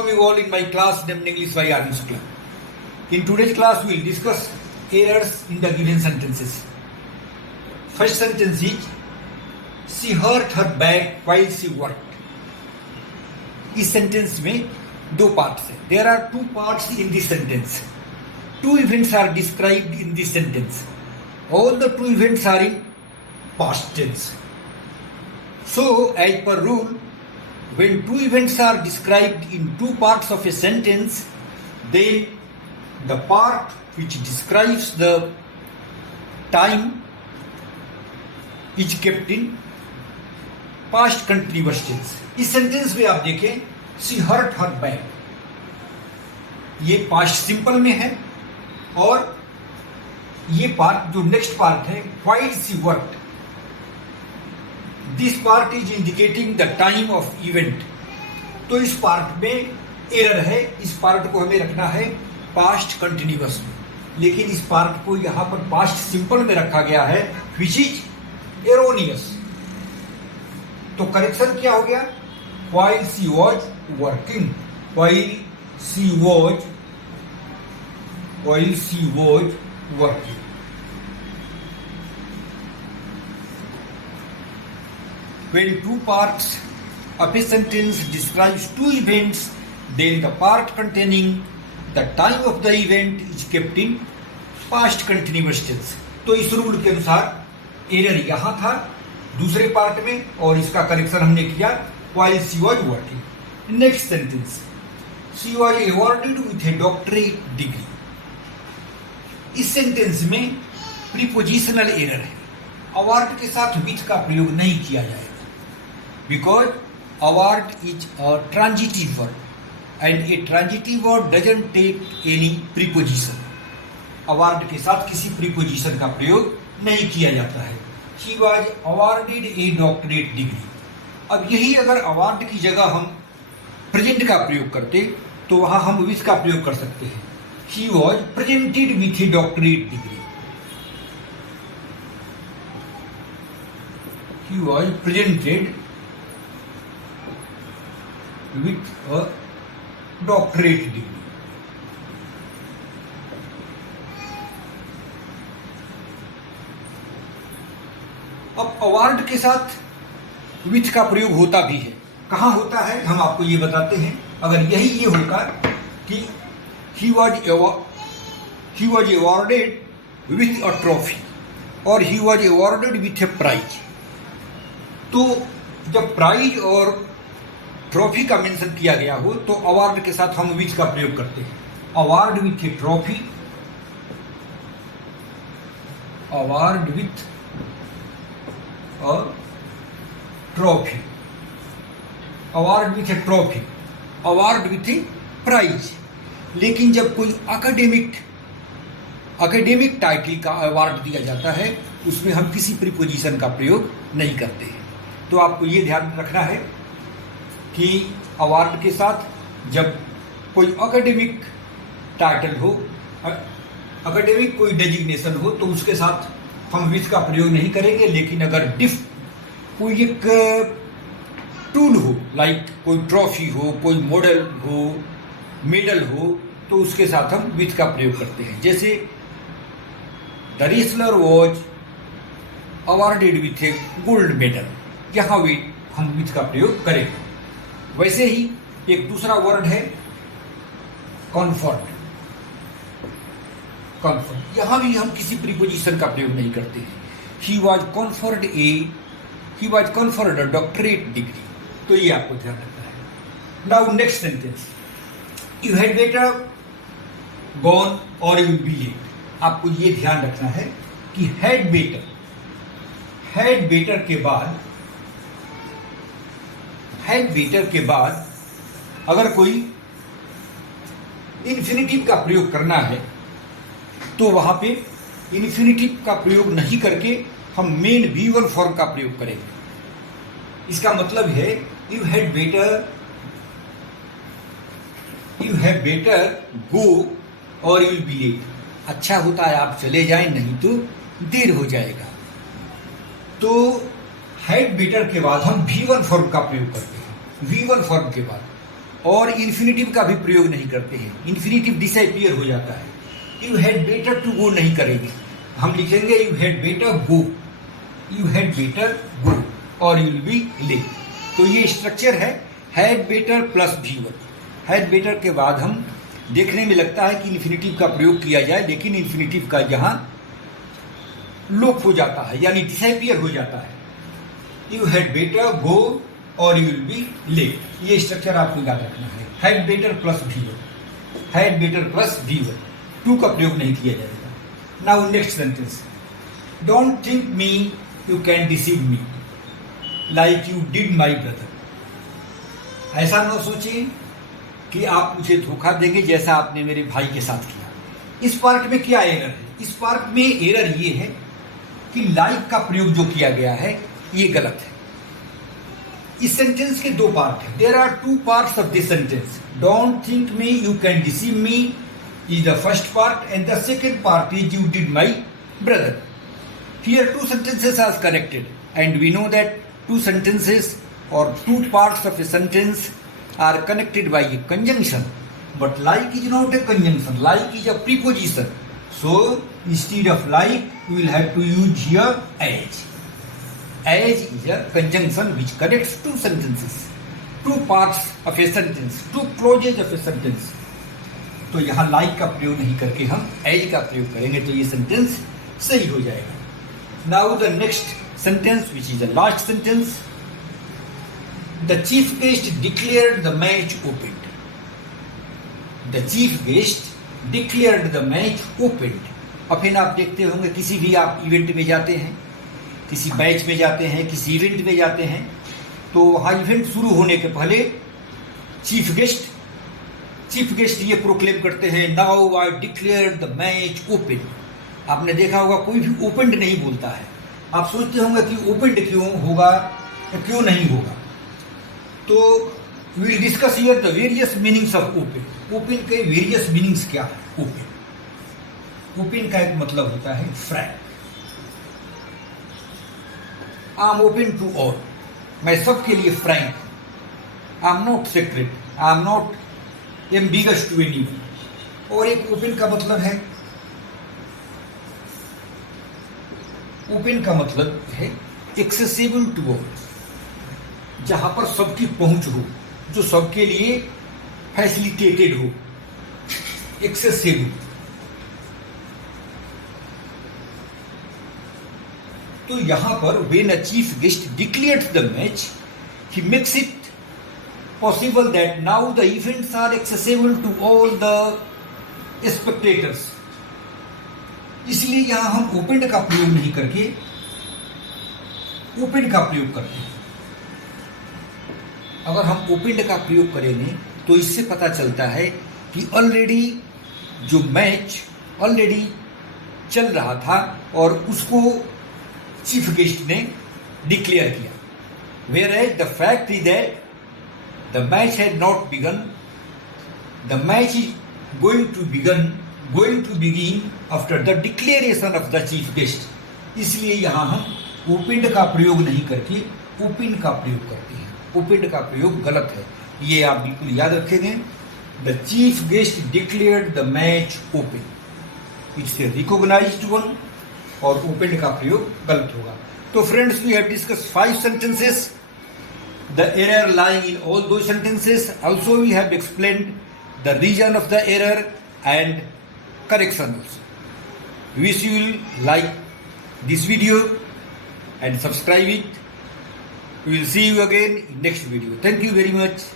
welcome you all in my class named English by Arvind Shukla. In today's class, we will discuss errors in the given sentences. First sentence is, she hurt her back while she worked. इस sentence में दो parts हैं. There are two parts in this sentence. Two events are described in this sentence. All the two events are in past tense. So, as per rule, when two events are described in two parts of a sentence, then the part which describes the time is kept in past continuous tense. इस sentence में आप देखें, she hurt her back, ये past simple में है, और ये part जो नेक्स्ट पार्ट है, while she worked, this part is indicating the time of event. तो इस पार्ट में एरर है. इस पार्ट को हमें रखना है पास्ट कंटिन्यूअस में, लेकिन इस पार्ट को यहां पर पास्ट सिंपल में रखा गया है, विच इज एरोनियस. तो करेक्शन क्या हो गया? while she was working, while she was working. When two parts of a sentence describes two events, then the part containing the time of the event is kept in past continuous tense. तो इस rule के अनुसार error यहाँ था दूसरे part में, और इसका करेक्शन हमने किया while she was working. Next sentence, she was awarded with a doctorate degree. इस सेंटेंस में प्रीपोजिशनल एरर है. अवार्ड के साथ विथ का प्रयोग नहीं किया जाएगा, because award is a transitive word and a transitive word doesn't take any preposition. award के साथ किसी preposition का प्रयोग नहीं किया जाता है. She was awarded a doctorate degree. अब यही अगर अवार्ड की जगह हम प्रेजेंट का प्रयोग करते तो वहां हम विथ का प्रयोग कर सकते हैं. She was presented with a doctorate degree. She was presented with a doctorate degree. अब अवार्ड के साथ विथ का प्रयोग होता भी है. कहाँ होता है हम आपको ये बताते हैं. अगर यही ये होगा कि he was awarded with a trophy और he was awarded with a prize, तो जब प्राइज और ट्रॉफी का मेंशन किया गया हो तो अवार्ड के साथ हम विथ का प्रयोग करते हैं. Award with a trophy, award with और trophy, award with a trophy, award with a prize. लेकिन जब कोई एकेडमिक टाइटल का अवार्ड दिया जाता है उसमें हम किसी प्रीपोजिशन का प्रयोग नहीं करते हैं. तो आपको ये ध्यान रखना है कि अवार्ड के साथ जब कोई एकेडमिक टाइटल हो, एकेडमिक कोई डेजिग्नेशन हो, तो उसके साथ हम विथ का प्रयोग नहीं करेंगे. लेकिन अगर कोई एक टूल हो, लाइक कोई ट्रॉफी हो, कोई मॉडल हो, मेडल हो, तो उसके साथ हम विथ का प्रयोग करते हैं. जैसे the wrestler was awarded with A gold medal, यहाँ भी हम विथ का प्रयोग करेंगे. वैसे ही एक दूसरा वर्ड है कॉन्फर्ट. कॉन्फर्ट, यहाँ भी हम किसी प्रीपोजिशन का प्रयोग नहीं करते हैं. He was conferred a doctorate degree. तो ये आपको ध्यान रखना है. Now next sentence, you had better gone और यू बी लेट. आपको ये ध्यान रखना है कि हैड बेटर के बाद अगर कोई इन्फिनिटिव का प्रयोग करना है तो वहां पे इन्फिनिटिव का प्रयोग नहीं करके हम मेन V1 फॉर्म का प्रयोग करेंगे. इसका मतलब है यू हैड बेटर गो और यू विल बी लेट. अच्छा होता है आप चले जाएं, नहीं तो देर हो जाएगा. तो हैड बेटर के बाद हम V1 फॉर्म का प्रयोग करते हैं. V1 फॉर्म के बाद और इन्फिनेटिव का भी प्रयोग नहीं करते हैं, इन्फिनेटिव डिसअपियर हो जाता है। You had better to go नहीं करेंगे, हम लिखेंगे you had better go, you had better go और यू विल बी लेट। तो ये स्ट्रक्चर है had better plus V1। Had better के बाद हम देखने में लगता है कि इन्फिनेटिव का प्रयोग किया जाए, लेकिन इन्फिनेटिव का यहाँ लोप हो जाता है, यानी डिसअपियर हो जाता है। यू हैड बेटर गो और यू विल बी लेट, ये स्ट्रक्चर आपको याद रखना है। Had better plus V1, had better plus V1, to का प्रयोग नहीं किया जाएगा। Now next sentence, don't think me you can deceive me like you did my brother. ऐसा न सोचें कि आप मुझे धोखा देंगे जैसा आपने मेरे भाई के साथ किया। इस पार्ट में क्या एरर है? इस पार्ट में एरर ये है कि लाइक का प्रयोग जो किया गया है ये गलत है। इस सेंटेंस के दो पार्ट हैं। There are two parts of this sentence. Don't think me you can deceive me is the first part and the second part is you did my brother. Here two sentences are connected and we know that two sentences or two parts of a sentence are connected by a conjunction, but like is not a conjunction, like is a preposition. So instead of like we will have to use here as. As is a conjunction which connects two sentences, two parts of a sentence, two clauses of a sentence. तो यहाँ like का प्रयोग नहीं करके हम as का प्रयोग करेंगे तो ये sentence सही हो जाएगा। Now the next sentence, which is the last sentence, the chief guest declared the match opened. The chief guest declared the match opened. अब फिर आप देखते होंगे किसी भी आप इवेंट में जाते हैं, किसी मैच में जाते हैं, किसी इवेंट में जाते हैं, तो वहाँ इवेंट शुरू होने के पहले चीफ गेस्ट ये प्रोक्लेम करते हैं, now I declare the match open. आपने देखा होगा कोई भी ओपनड नहीं बोलता है। आप सोचते होंगे कि ओपनड क्यों होगा या क्यों नहीं होगा। तो we will discuss here the various meanings of open. Open के वेरियस मीनिंग्स क्या है? ओपन का एक मतलब होता है frank. I am open to all, मैं सबके लिए frank. I am not secret, I am not ambiguous to anyone. और एक ओपन का मतलब है, ओपन का मतलब है एक्सेसिबल टू ऑल, जहां पर सबकी पहुंच हो, जो सबके लिए फैसिलिटेटेड हो, एक्सेसिबल। तो यहां पर when a chief guest declares the match, he makes it possible that now the events are accessible to all the spectators. इसलिए यहां हम ओपन का प्रयोग नहीं करके ओपन का प्रयोग करते हैं। अगर हम ओपन का प्रयोग करेंगे तो इससे पता चलता है कि ऑलरेडी जो मैच ऑलरेडी चल रहा था और उसको चीफ गेस्ट ने डिक्लेयर किया। Whereas the fact is that the match had not begun, the match is going to begin after the declaration of the chief guest. इसलिए यहाँ हम ओपन का प्रयोग नहीं करके ओपन का प्रयोग करते हैं। ओपन का प्रयोग गलत है, ये आप बिल्कुल याद रखेंगे। The chief guest declared the match open, it's a recognised one, और ओपन का प्रयोग गलत होगा। तो friends, we have discuss 5 sentences. The error lying in all those sentences. Also, we have explained the reason of the error and corrections. Wish you will like this video and subscribe it. We will see you again in next video. Thank you very much.